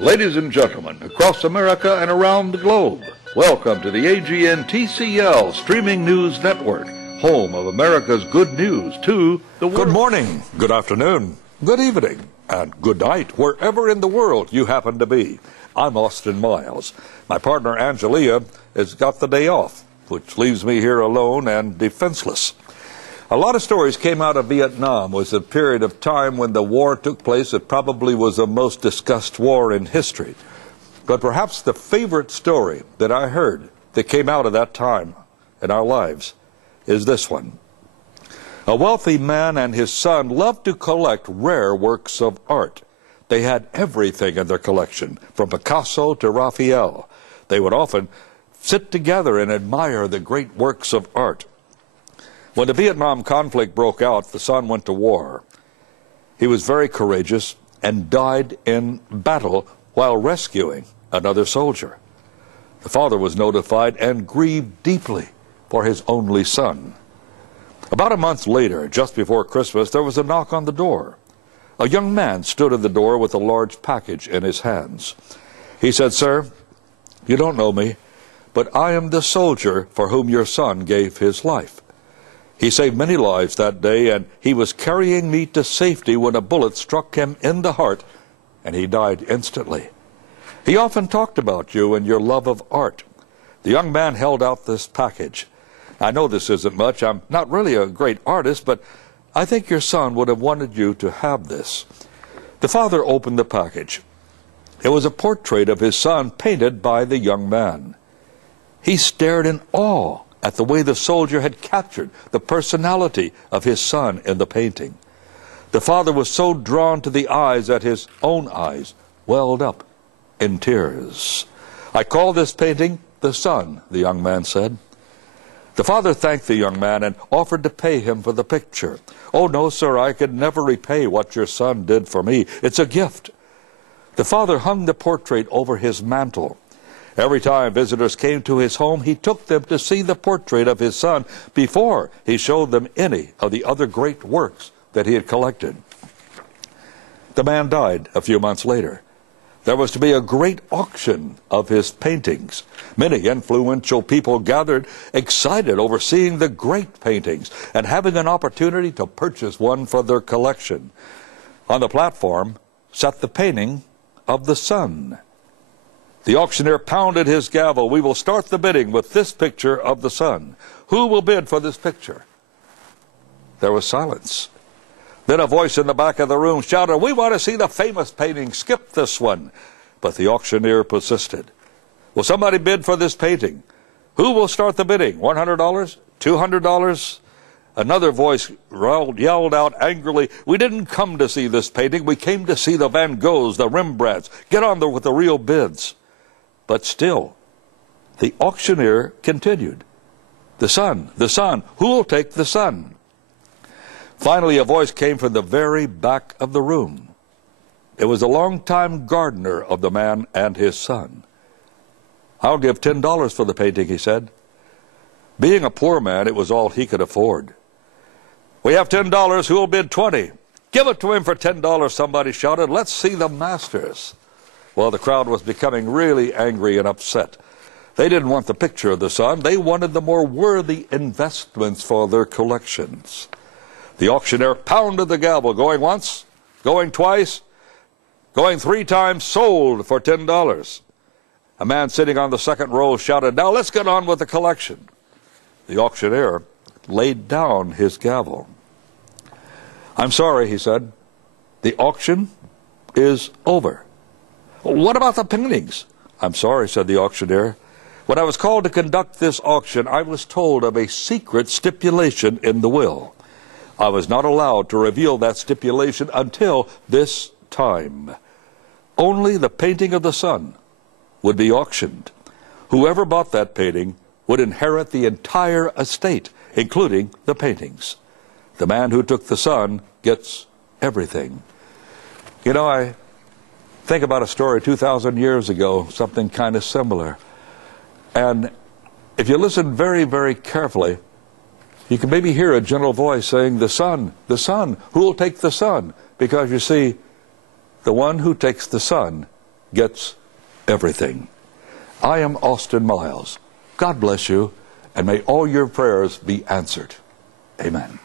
Ladies and gentlemen, across America and around the globe, welcome to the AGN TCL Streaming News Network, home of America's good news to the world. Good morning, good afternoon, good evening, and good night, wherever in the world you happen to be. I'm Austin Miles. My partner, Angelia, has got the day off, which leaves me here alone and defenseless. A lot of stories came out of Vietnam. It was a period of time when the war took place. It probably was the most discussed war in history. But perhaps the favorite story that I heard that came out of that time in our lives is this one. A wealthy man and his son loved to collect rare works of art. They had everything in their collection, from Picasso to Raphael. They would often sit together and admire the great works of art. When the Vietnam conflict broke out, the son went to war. He was very courageous and died in battle while rescuing another soldier. The father was notified and grieved deeply for his only son. About a month later, just before Christmas, there was a knock on the door. A young man stood at the door with a large package in his hands. He said, "Sir, you don't know me, but I am the soldier for whom your son gave his life. He saved many lives that day, and he was carrying me to safety when a bullet struck him in the heart, and he died instantly. He often talked about you and your love of art." The young man held out this package. "I know this isn't much. I'm not really a great artist, but I think your son would have wanted you to have this." The father opened the package. It was a portrait of his son painted by the young man. He stared in awe at the way the soldier had captured the personality of his son in the painting. The father was so drawn to the eyes that his own eyes welled up in tears. "I call this painting The Son," the young man said. The father thanked the young man and offered to pay him for the picture. "Oh, no, sir, I could never repay what your son did for me. It's a gift." The father hung the portrait over his mantle. Every time visitors came to his home, he took them to see the portrait of his son before he showed them any of the other great works that he had collected. The man died a few months later. There was to be a great auction of his paintings. Many influential people gathered, excited over seeing the great paintings and having an opportunity to purchase one for their collection. On the platform sat the painting of the son. The auctioneer pounded his gavel. "We will start the bidding with this picture of the son. Who will bid for this picture?" There was silence. Then a voice in the back of the room shouted, "We want to see the famous painting. Skip this one." But the auctioneer persisted. "Will somebody bid for this painting? Who will start the bidding? $100? $200? Another voice yelled out angrily, "We didn't come to see this painting. We came to see the Van Goghs, the Rembrandts. Get on there with the real bids." But still, the auctioneer continued. The son, who will take the son?" Finally, a voice came from the very back of the room. It was the longtime gardener of the man and his son. "I'll give $10 for the painting," he said. Being a poor man, it was all he could afford. "We have $10. Who will bid 20? "Give it to him for $10, somebody shouted. "Let's see the masters." Well, the crowd was becoming really angry and upset. They didn't want the picture of the son. They wanted the more worthy investments for their collections. The auctioneer pounded the gavel, going once, going twice, going 3 times, "Sold for $10. A man sitting on the second row shouted, "Now let's get on with the collection." The auctioneer laid down his gavel. "I'm sorry," he said. "The auction is over." "What about the paintings?" "I'm sorry," said the auctioneer. "When I was called to conduct this auction, I was told of a secret stipulation in the will. I was not allowed to reveal that stipulation until this time. Only the painting of the son would be auctioned. Whoever bought that painting would inherit the entire estate, including the paintings. The man who took the son gets everything." You know, I think about a story 2,000 years ago, something kind of similar. And if you listen very, very carefully, you can maybe hear a gentle voice saying, the son, who will take the son?" Because you see, the one who takes the son gets everything. I am Austin Miles. God bless you, and may all your prayers be answered. Amen.